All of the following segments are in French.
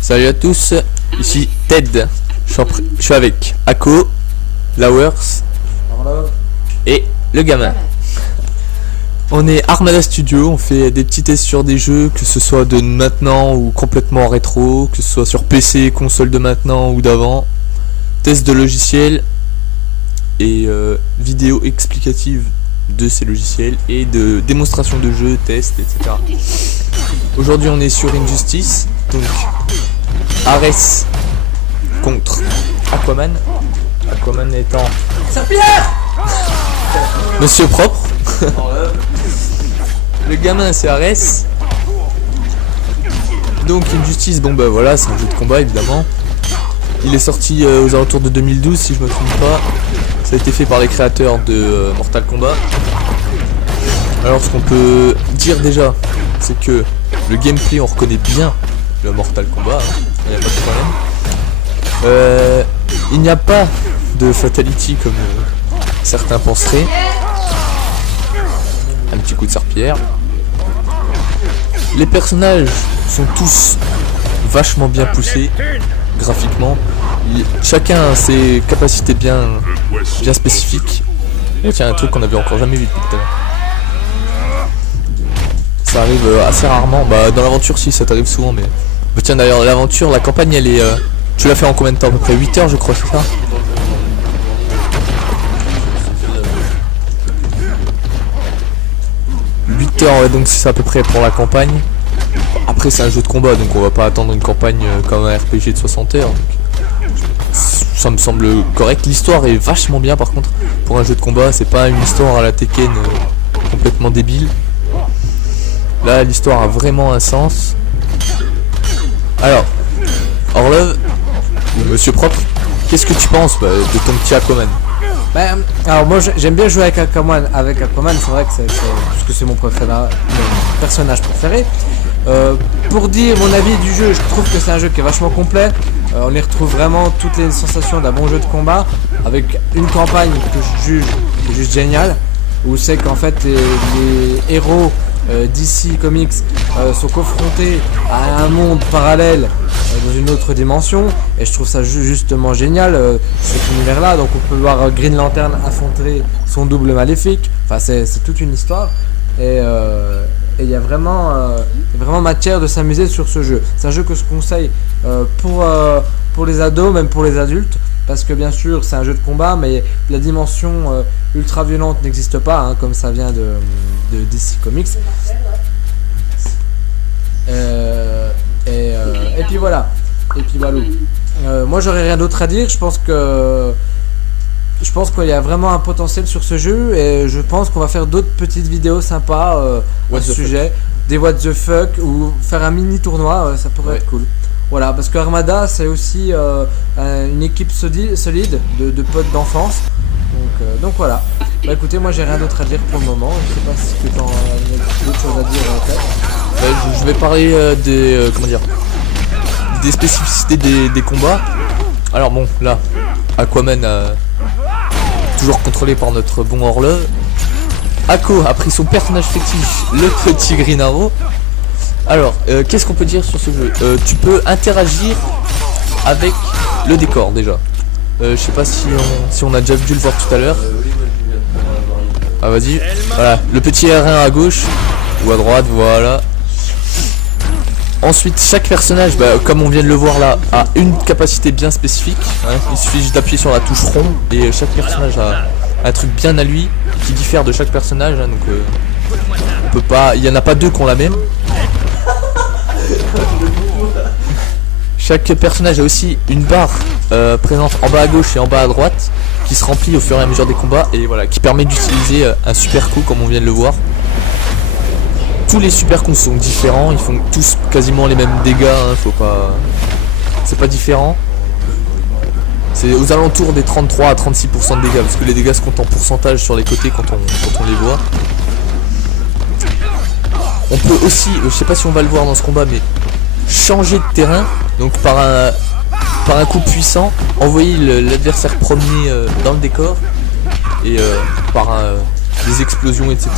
Salut à tous, ici Ted. Je suis avec Ako, Lowers et le gamin. On est Armada Studio, on fait des petits tests sur des jeux, que ce soit de maintenant ou complètement rétro, que ce soit sur PC, console de maintenant ou d'avant. Tests de logiciels et vidéos explicatives de ces logiciels et de démonstrations de jeux, tests, etc. Aujourd'hui on est sur Injustice, donc Ares contre Aquaman. Aquaman étant Monsieur Propre. Le gamin c'est Ares. Donc Injustice, bon bah voilà, c'est un jeu de combat évidemment. Il est sorti aux alentours de 2012 si je me trompe pas. Ça a été fait par les créateurs de Mortal Kombat. Alors ce qu'on peut dire déjà, c'est que le gameplay on reconnaît bien le Mortal Kombat, hein. Il n'y a pas de problème. Il n'y a pas de fatality comme certains penseraient. Un petit coup de serpillière. Les personnages sont tous vachement bien poussés graphiquement. Chacun a ses capacités bien spécifiques. Et tiens, un truc qu'on avait encore jamais vu depuis tout à l'heure. Ça arrive assez rarement. Bah dans l'aventure si, ça t'arrive souvent, mais tiens d'ailleurs l'aventure, la campagne elle est tu l'as fait en combien de temps? À peu près 8 heures je crois, c'est ça? 8 heures, ouais, donc c'est à peu près pour la campagne. Après c'est un jeu de combat, donc on va pas attendre une campagne comme un RPG de 60 heures, donc ça me semble correct. L'histoire est vachement bien par contre pour un jeu de combat, c'est pas une histoire à la Tekken complètement débile. Là l'histoire a vraiment un sens. Alors Orlov, Monsieur Propre, qu'est-ce que tu penses de ton petit Aquaman? Alors moi j'aime bien jouer avec Aquaman, c'est vrai que parce que c'est mon personnage préféré. Pour dire mon avis du jeu, je trouve que c'est un jeu qui est vachement complet. On y retrouve vraiment toutes les sensations d'un bon jeu de combat, avec une campagne que je juge qui est juste géniale, où c'est qu'en fait les héros DC Comics sont confrontés à un monde parallèle dans une autre dimension, et je trouve ça justement génial cet univers là. Donc on peut voir Green Lantern affronter son double maléfique, enfin c'est toute une histoire, et il y a vraiment matière de s'amuser sur ce jeu. C'est un jeu que je conseille pour les ados, même pour les adultes, parce que bien sûr c'est un jeu de combat, mais la dimension ultra violente n'existe pas, hein, comme ça vient de DC Comics. Et puis voilà. Et puis voilà. Moi j'aurais rien d'autre à dire. Je pense qu'il y a vraiment un potentiel sur ce jeu, et je pense qu'on va faire d'autres petites vidéos sympas à ce sujet, des what the fuck, ou faire un mini tournoi, ça pourrait être cool. Voilà, parce que Armada c'est aussi une équipe solide de potes d'enfance. Donc voilà. Bah écoutez, moi j'ai rien d'autre à dire pour le moment. Je sais pas si tu as d'autres choses à dire en tête. Je vais parler des spécificités des combats. Alors bon, là, Aquaman toujours contrôlé par notre bon Orlov. Ako a pris son personnage fétiche, le petit Green Arrow. Alors, qu'est-ce qu'on peut dire sur ce jeu? Tu peux interagir avec le décor déjà. Je sais pas si on a déjà dû le voir tout à l'heure. Ah vas-y, voilà, le petit R1 à gauche ou à droite, voilà. Ensuite chaque personnage, comme on vient de le voir là, a une capacité bien spécifique, hein. Il suffit juste d'appuyer sur la touche rond, et chaque personnage a un truc bien à lui qui diffère de chaque personnage, hein, donc on peut pas, il y en a pas deux qui ont la même. Chaque personnage a aussi une barre présente en bas à gauche et en bas à droite, qui se remplit au fur et à mesure des combats, et voilà, qui permet d'utiliser un super coup comme on vient de le voir. Tous les super coups sont différents, ils font tous quasiment les mêmes dégâts, hein, faut pas... C'est pas différent. C'est aux alentours des 33 à 36% de dégâts, parce que les dégâts se comptent en pourcentage sur les côtés quand on les voit. On peut aussi, je sais pas si on va le voir dans ce combat, mais changer de terrain, donc par un coup puissant, envoyer l'adversaire premier dans le décor, et par des explosions, etc.,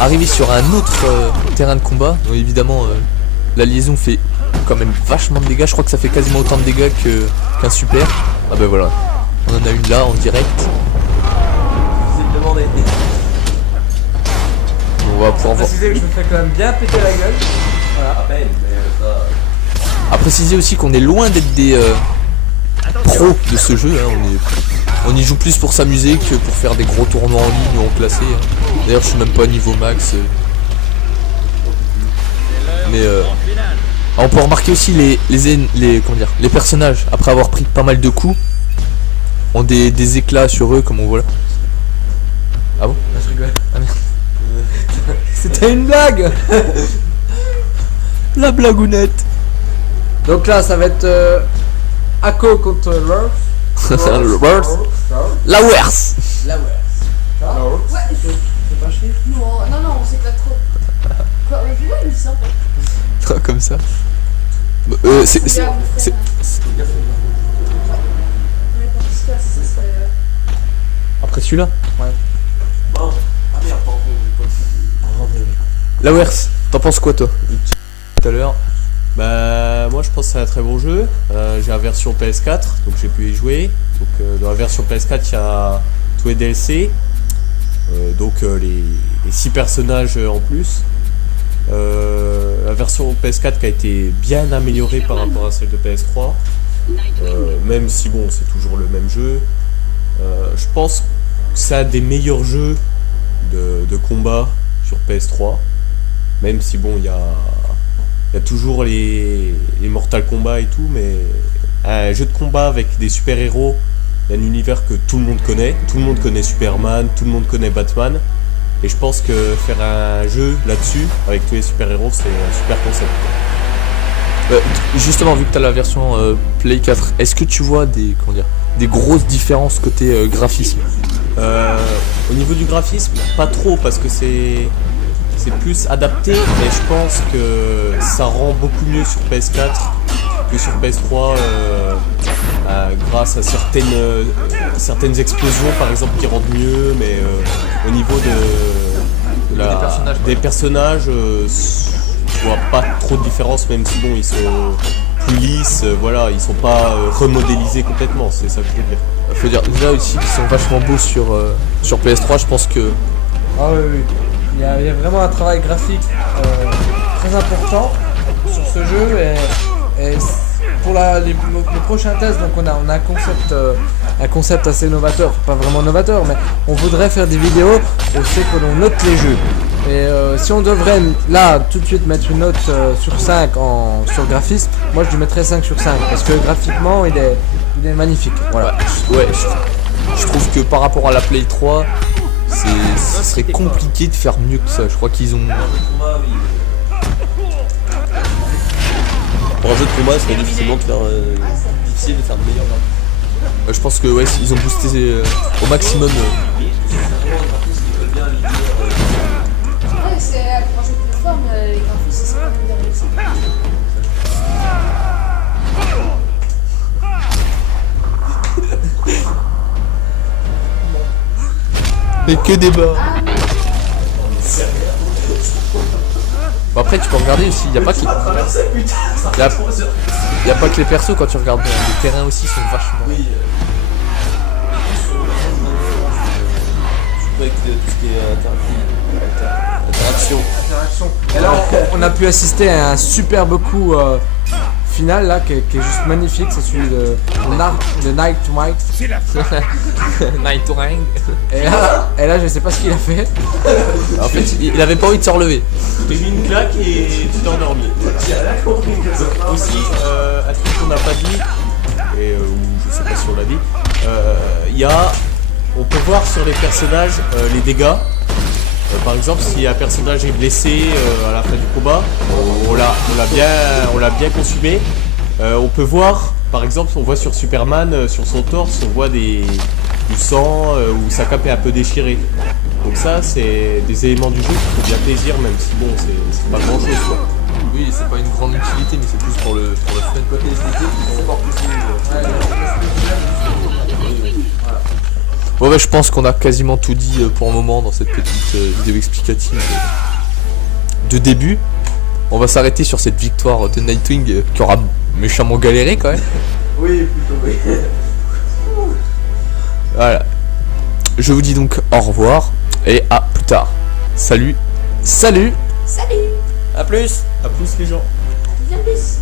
arriver sur un autre terrain de combat. Donc évidemment la liaison fait quand même vachement de dégâts. Je crois que ça fait quasiment autant de dégâts qu'un super. Ah ben voilà, on en a une là en direct. On va pouvoir voir. Préciser que je me fais quand même bien péter la gueule. Voilà. À préciser aussi qu'on est loin d'être des pros de ce jeu. Hein. On y joue plus pour s'amuser que pour faire des gros tournois en ligne ou en classé. Hein. D'ailleurs, je suis même pas niveau max. Mais on peut remarquer aussi les personnages, après avoir pris pas mal de coups, ont des éclats sur eux, comme on voit là. Ah bon? Je rigole. Ah merde. C'était une blague. La blagounette. Donc là, ça va être Akko contre Lurf. La worse. La Lurf. Ouais, C'est pas chier. non, on s'éclate trop. Quoi, ouais, mais c'est sympa. Comme ça. C'est Regarde, mon frère. Ouais, parce que ça serait. après celui-là. Ouais. La worse. T'en penses quoi toi? Tout à l'heure. Bah moi je pense que c'est un très bon jeu. J'ai la version PS4 donc j'ai pu y jouer. Donc dans la version PS4 il y a tous les DLC. Donc les 6 personnages en plus. La version PS4 qui a été bien améliorée par rapport à celle de PS3. Même si bon c'est toujours le même jeu. Je pense que c'est un des meilleurs jeux de combat sur PS3. Même si bon il y a toujours les Mortal Kombat et tout, mais un jeu de combat avec des super-héros, un univers que tout le monde connaît. Tout le monde connaît Superman, tout le monde connaît Batman. Et je pense que faire un jeu là-dessus, avec tous les super-héros, c'est un super concept. Justement, vu que tu as la version Play 4, est-ce que tu vois des grosses différences côté graphisme? Au niveau du graphisme, pas trop, parce que c'est plus adapté, mais je pense que ça rend beaucoup mieux sur PS4 que sur PS3 grâce à certaines explosions par exemple qui rendent mieux, mais au niveau des personnages, je vois pas trop de différence, même si bon ils sont plus lisses, voilà, ils sont pas remodélisés complètement, c'est ça que je veux dire. Faut dire là aussi qu'ils sont vachement beaux sur PS3, je pense que Ah oui. Il y a vraiment un travail graphique très important sur ce jeu et pour les prochains tests, donc on a un concept assez novateur, pas vraiment novateur, mais on voudrait faire des vidéos où c'est que l'on note les jeux. Et si on devrait là tout de suite mettre une note sur 5 sur le graphisme, moi je lui mettrais 5 sur 5 parce que graphiquement il est magnifique. Voilà. ouais, je trouve que par rapport à la Play 3, ce serait compliqué de faire mieux que ça. Je crois qu'ils ont. Pour un jeu de combat, c'est difficile de faire de meilleur. Je pense que ouais, ils ont boosté au maximum. Ouais, c'est pour un jeu de plateforme, les graphismes, c'est pas bien réussi. Mais que débat. Bon, après tu peux regarder aussi, il n'y a pas que les persos quand tu regardes, les terrains aussi sont vachement. Avec tout ce qui est interaction. Et là on a pu assister à un superbe coup final là qui est juste magnifique, c'est celui de Night Mike. Night Ring. Et là je sais pas ce qu'il a fait. En fait il avait pas envie de se relever. T'es mis une claque et tu t'es endormi. Donc, aussi, un truc qu'on n'a pas dit, et je sais pas si on l'a dit, on peut voir sur les personnages les dégâts. Par exemple, si un personnage est blessé à la fin du combat, on l'a bien consumé. On peut voir, par exemple, on voit sur Superman, sur son torse, on voit du sang où sa cape est un peu déchirée. Donc ça, c'est des éléments du jeu qui font bien plaisir, même si bon, c'est pas grand chose quoi. Oui, c'est pas une grande utilité, mais c'est plus pour le fun. Côté esthétique, ils sont encore plus. Bon bah je pense qu'on a quasiment tout dit pour le moment dans cette petite vidéo explicative de début. on va s'arrêter sur cette victoire de Nightwing qui aura méchamment galéré quand même. Oui, plutôt oui. Voilà. Je vous dis donc au revoir et à plus tard. Salut. Salut. Salut. A plus. À plus les gens. Bien plus.